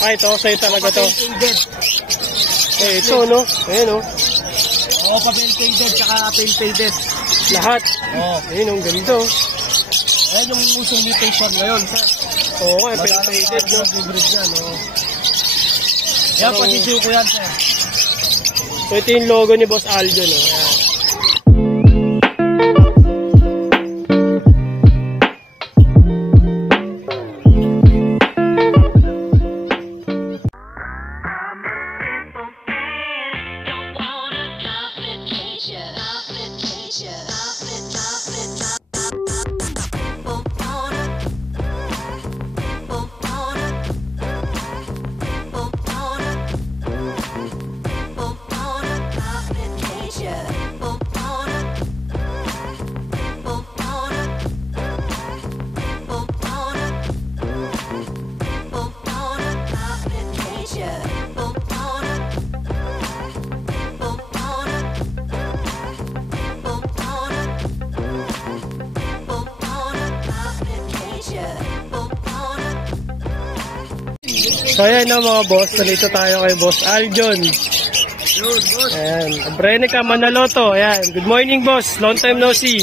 Ay, ito. Sa'yo talaga to. Painted. Eh, ito, no? Ayan, no? Oo, painted, tsaka painted. Lahat. Oo. Ayun, ang ganda. Ayan yung usong mutation ngayon, sir. Oo, painted, no? Hybrid yan, oo. Yan, pasisiyo ko yan, sir. So, ito yung logo ni Boss Aljo, no? Ayan. So ayan na mga boss, nandito tayo kay Boss Aljon. Ayan, Brenica Manaloto. Ayan, good morning boss, long time no see.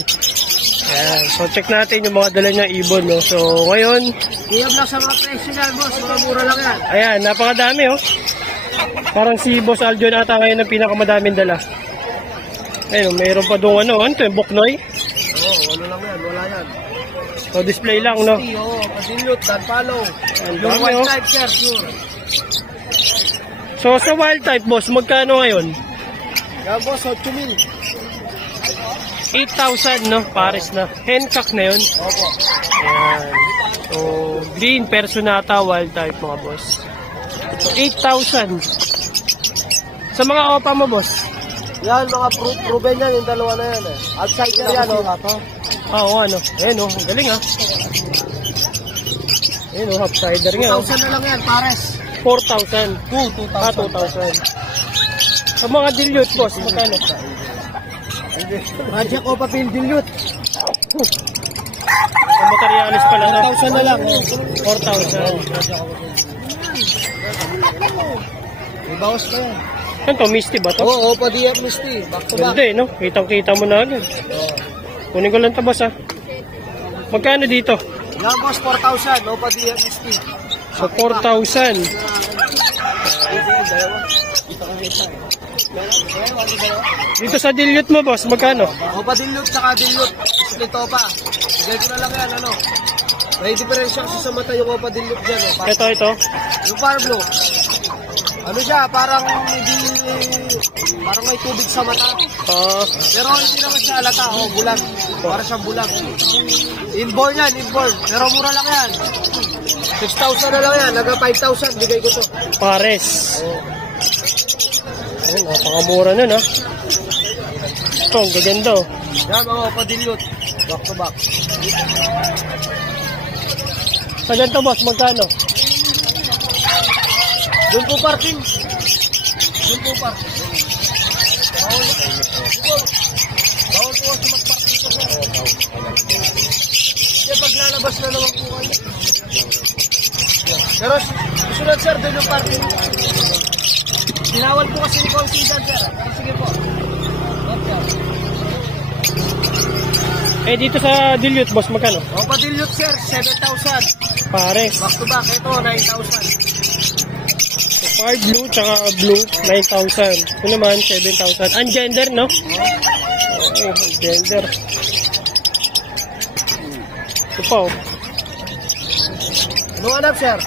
Ayan, so check natin yung mga dala niya ibon, no. So ngayon, Iyab lang sa mga presyo yan, boss. Mga mura lang yan. ayan, napakadami oh. Parang si Boss Aljon ata ngayon ang pinakamadaming dala. Ayun, mayroon pa doon ano ito yung Buknoy. Oo, ano lang yan, wala yan. So display lang, no. Oo, pasilot, danpalo. Ang Yung dami, white oh. type, sir, sure. So sa wild type boss, magkano ngayon? Yan, boss, 8,000. 8,000, no? Pares na. Hencock na yun. Opo. Ayan. So, green personata wild type mga boss. So, 8,000. Sa mga opa mo, boss? Yan, mga proven yan, yung dalawa na yan eh. Outsider yan, oh. Oo, ano. Ayan, oh. Galing, ah. Ayan, oh. Upsider nga, oh. 2,000 na lang yan, pares. 4,000. 2,000. Ah, 2,000. Sa mga dilute, boss, magkano? Magic Opa Pin Dilute. Ang materialis pala na. 1,000 na lang. 4,000. May bawas na yan. Ano to? Misty ba to? Oo, Opa DM Misty. Back to back. Ganda eh, no? Kitang-kita mo na agad. Kunin ko lang ito, boss, ah. Magkano dito? Yan, boss, 4,000. Opa DM Misty. So, 4,000. Dito sa dilute mo, boss, magkano? Opa Dilute, saka Dilute. Split Opa. Bigay ko na lang yan, ano. May diferensya kasi sa mata yung Opa Dilute dyan, oh. Ito. Yung Fire Blue. Ano siya, parang may tubig sa mata. Pero hindi naman siya alata, oh, bulag. Para siyang bulag. Inborn yan, inborn. Pero mura lang yan. 6,000 na lang yan. Naga 5,000, bigay ko to. Pares. Ayun, napakamura nun, ha? Ito, ang gaganda, oh. Yan, mga Opa Dilute. Back to back. Sa ganito, boss, magkano? Doon po parking. Doon po parking. Bawal po kasi mag-parking ko, sir. Kasi pag lalabas na naman po kayo. Pero susunod, sir, doon yung parking. Sinawal po kasi ni Considan, sir. Pero sige po. Eh, dito sa dilute, boss, magkano? Opa Dilute, sir, 7,000. Pares. Back to back, ito, 9,000. Fire blue, tsaka blue, 9,000. Ito naman, 7,000. Ungender, no? Okay, ungender. Ito pa, oh. Ano alam, sir?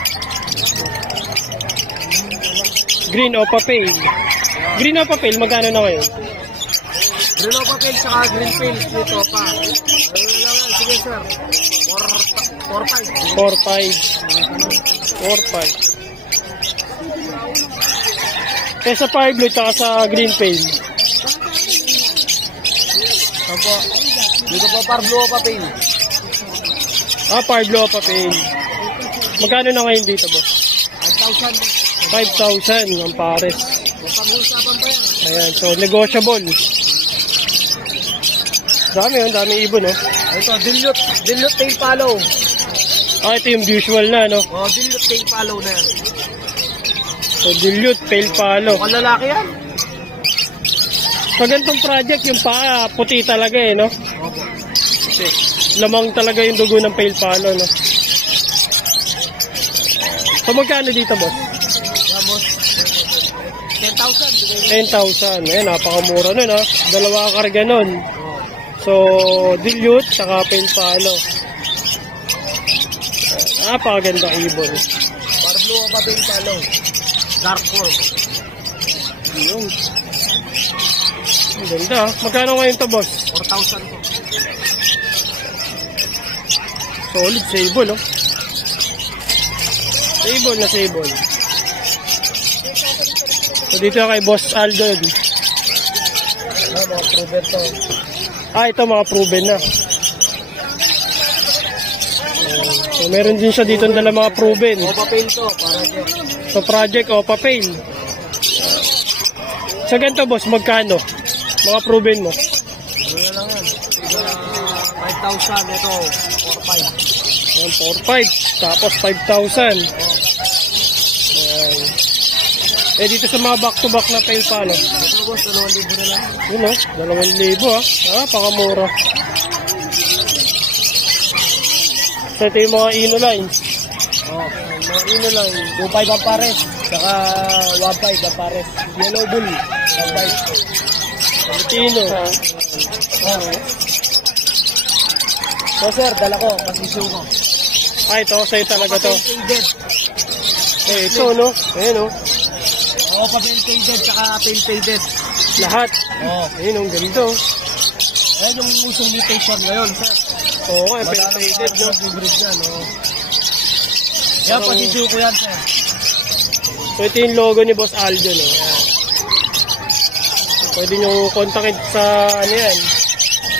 Green Opa Pale. Green Opa Pale, magkano na ngayon? Green Opa Pale, saka Green Pale, split Opa. Ano lang yan, sige, sir. 4,500. Kaya sa fire blue, tsaka sa green pale. Opo. Dito po, Parblo Opa Pale. Ah, fire blue Opa Pale. Magkano na ngayon dito, boss? 5,000 ang pares. Pag-uusapan pa yan. Ayan, so negotiable. Dami ibon, oh. Ito, Dilute Tail Follow. Ah, ito yung visual na, no? Oh, Dilute Tail Follow na yan. So, dilute, pale palo. Mukhang lalaki yan. Sa ganitong project, yung paa, puti talaga eh, no? Opo. Kasi lamang talaga yung dugo ng pale palo, no? So, magkano dito, boss? Yan, boss. 10,000. 10,000. Ayan, napakamura nun, ha? Dalawa karga nun. So, dilute, saka pale palo. Napakagandang ibon. Parblo o ba pale palo? Dark form. Yung. Ang ganda, ha? Magkano ngayon to, boss? 4,000 po. Solid, sable, oh. Sable na sable. So, dito kay Boss Aldo. Mga proven to. Ito mga proven na. So, meron din siya dito na mga proven. O ba pale to? Para dyan. So, project o papel. Sa ganito, boss, magkano? Mga proven mo. Ano na lang yan? 5,000. Ito, 4,500. Ayan, 4,500. Tapos 5,000. Ayan. Eh, dito sa mga back-to-back na pale palo. Ito, boss, 2,000 na lang. Yun, oh. 2,000, ha. Pakamura. So, ito yung mga ino lines. Mga ino lang. 2,500 ang pares. Saka 1,500 ang pares. Yellow bull. 1,500. Ino. So, sir, dala ko. Pasisyo ko. Ito, sa'yo talaga to. Painted. Eh, ito, no? Ayan, oh. Oo, pa-painted. Saka painted. Lahat. Oo. Ayun, ang ganda, oh. Ayan yung usong mutation ngayon, sir. Oo, eh, painted, no? Hybrid yan, oo. Yan, pasisyo ko yan, sir. So, ito yung logo ni Boss Aldo, no? Pwede nyo kontakin sa, ano yan,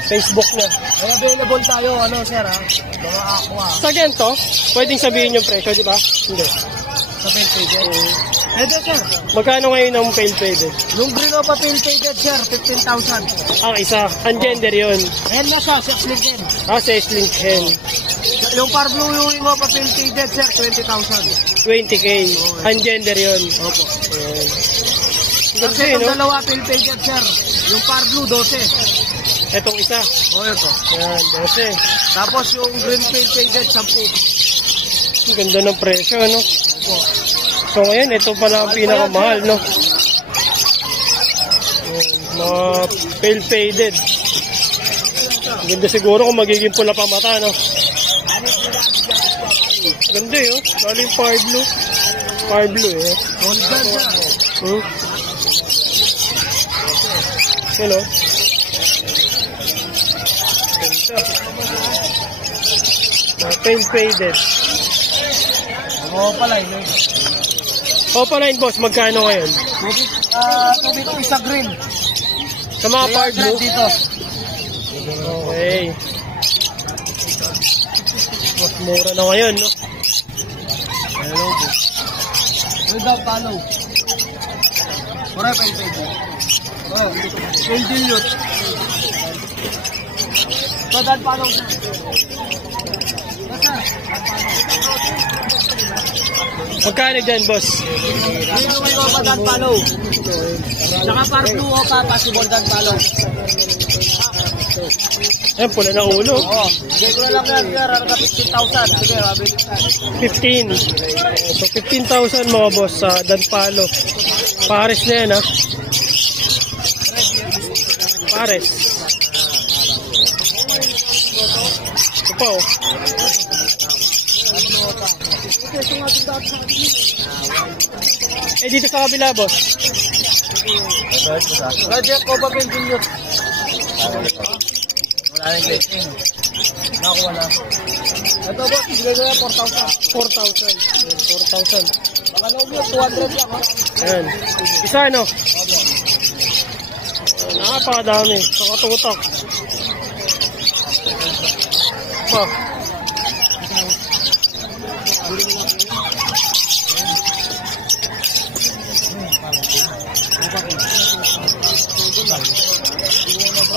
Facebook na. Ay, available tayo, ano, sir, ha? Mga aqua. Sa ganito, pwedeng sabihin yung presyo, di ba? Hindi. Sa painted. Pwede, sir. Magkano ngayon ang painted? Yung green o pa-painted, sir, 15,000. Ang isa, ang gender yun. Ayan na siya, 6 din. Sa Slink Hen. Yung Parblo yung o pa-painted, sir, 20,000. 20K. Ang gender yun. Opo. Ayan. Kasi Ganda, itong no? dalawa painted, sir. Yung Parblo, 12. Itong isa. O, ito. Ayan, 12. Tapos yung green painted, 10. Ang ganda ng presyo, no? Opo. So ngayon, ito pala ang pinakamahal, no? Ayan, mga pale faded. Ang ganda siguro kung magiging pula pa mata, no? Ganda, eh, oh. Lalo yung fire blue. Fire blue, eh. Gold yan, sir. Yan, oh. Ganda. Mga pale faded. Oo pala, yun. Opaline, boss, magkano ngayon? Tubig isa green. Sa mga fire blue? Dito. Okay. Mas mura na ngayon, no? Hello po. Without follow. Correct, painted. Painted. Without follow, sir. Magkano dyan, boss? Dito kayo pa dan follow. Saka Parblo o pa possible dan follow. Ayan, pula na ulo. Oo. Hindi ko na lang yan, sir. Hanggang 15,000. Sige, mabilis na. 15. So, 15,000 mga boss sa Danpalo. Pares na yan, ha? Pares. Ito pa, oh. Eh, dito sa kabila, boss. Project ko ba pinjinyo? Wala nang getting. Nakuha na. Ito ba, bigay ko na 4,000. 4,000. 4,000. Baka lang yun, 200 lang, ha? Ayan. Isa, ano? Napakadami. Sa katutak. Pa.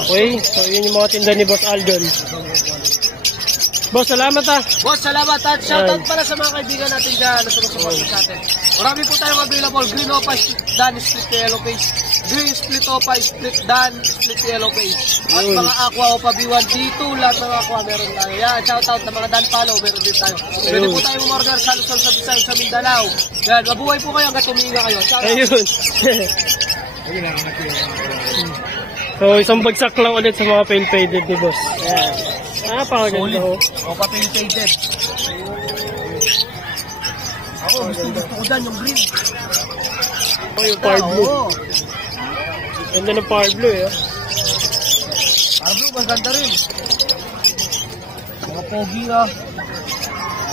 Okay, so yun yung mga tinda ni Boss Aldon. Boss, salamat, ha. Boss, salamat at shoutout pala sa mga kaibigan natin dyan na sumusuporta sa atin. Marami po tayong available. Green Opa, split dan, split yellow face. Green split Opa, split dan, split yellow face. At Yun. mga Aqua Opa B1, D2, lahat ng Aqua meron tayo. Yan, shoutout na mga Dan Palo, meron din tayo. Pwede po tayong umorder sa Luzon, sa Visayas, sa Mindanao. Yan, mabuhay po kayo hanggang tuminga kayo. Shoutout. Ayun. So, isang bagsak lang ulit sa mga pale faded ni boss. Ayan. Napakaganda ho. Opa pale faded. Ako, gusto ko dyan yung green. Oh, yung power blue. Oo. Ganda ng power blue eh. Power blue, maganda rin. Mga pogi ah.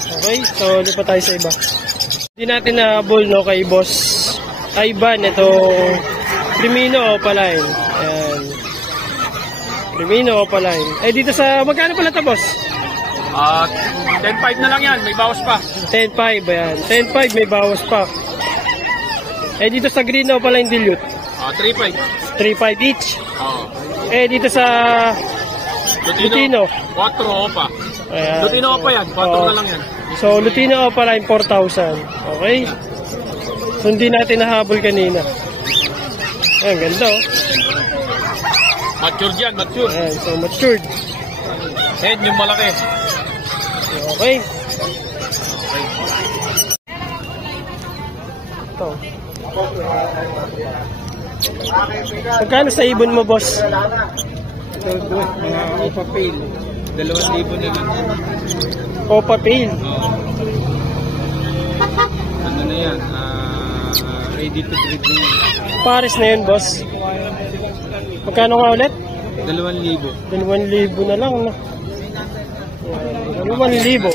Okay, so lipat tayo sa iba. Hindi natin na-ball no kay boss Ivan, ito Primino Opaline. Ayan. Primino Opaline. Eh dito sa, magkano pala ito boss? 10.5 na lang yan, may bawas pa. 10.5 ayan. 10.5 may bawas pa. Eh dito sa Green Opaline Dilute? 3.5. 3.5 each. Oo. Eh dito sa Lutino? 4 Opa. Ayan. Lutino Opa yan, 4 Oo. na lang yan. So Lutino Opaline 4,000. Okay? So hindi natin nahabol kanina. Ayan, ganda oh. Mature yan, mature. Ayan, so matured. Head yung malaki. Okay. Ito. Magkano sa ibon mo, boss? Mga Opa Pale. 2,000 na lang. Opa Pale. Ano na yan? Ready to breed na yan. Pares na yun, boss. Magkano nga ulit? 2,000. 2,000 na lang, no? Ayan, 2,000.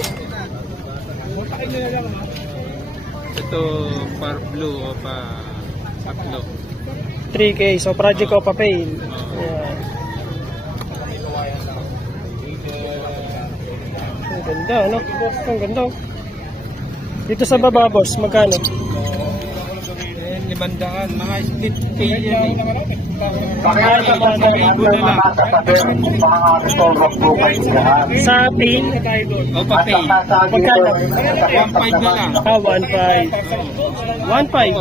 Ito, par blue o pa saklo. 3K. So, Project Opa Pale. Ayan. Ang ganda, no? Ang ganda. Oh. Dito sa baba, boss, magkano? 500, mga split pale yan eh. Sa pale? Opa Pale. Magkano? 1.5 na lang. 1.5. 1.5.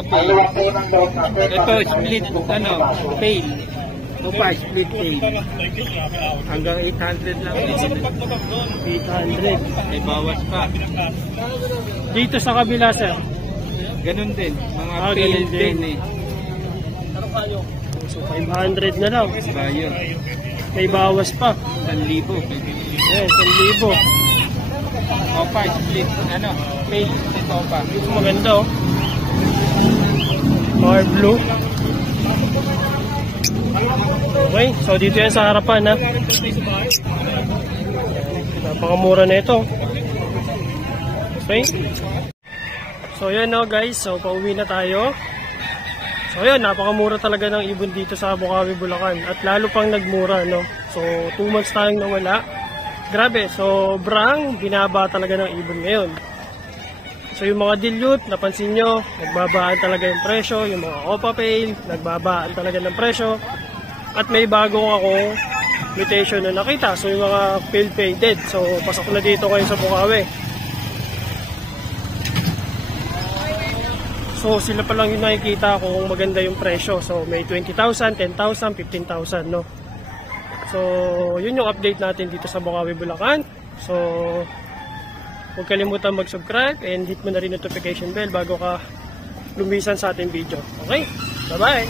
Ito, split, ano, pale. Opa, split pale. Hanggang 800 lang. 800. May bawas pa. Dito sa kabila, sir. Ganun din. Mga Ah, pale ganun din. din eh. So, 500 na lang. Bayo. May bawas pa. 1,000. Yes, 1,000. Opa, split, ano, pale. Ito, Opa. Ito maganda, oh. Power blue. Okay, so dito yan sa harapan, ha. Napakamura na ito. Okay. So yun, no, guys. So pauwi na tayo. So yun, napakamura talaga ng ibon dito sa Bukawi, Bulacan. At lalo pang nagmura, no. So 2 months tayong nawala. Grabe, sobrang binaba talaga ng ibon ngayon. So yung mga dilute, napansin nyo, nagbabaan talaga yung presyo. Yung mga Opa Pale, nagbabaan talaga ng presyo. At may bagong akong mutation na nakita. So yung mga pale faded. So pasok na dito kayo sa Bukawi. So sila pa lang yung nakikita kung maganda yung presyo. So may 20,000, 10,000, 15,000, no. So yun yung update natin dito sa Bukawi, Bulacan. So huwag kalimutan mag-subscribe and hit mo na rin notification bell bago ka lumisan sa ating video. Okay? Bye-bye!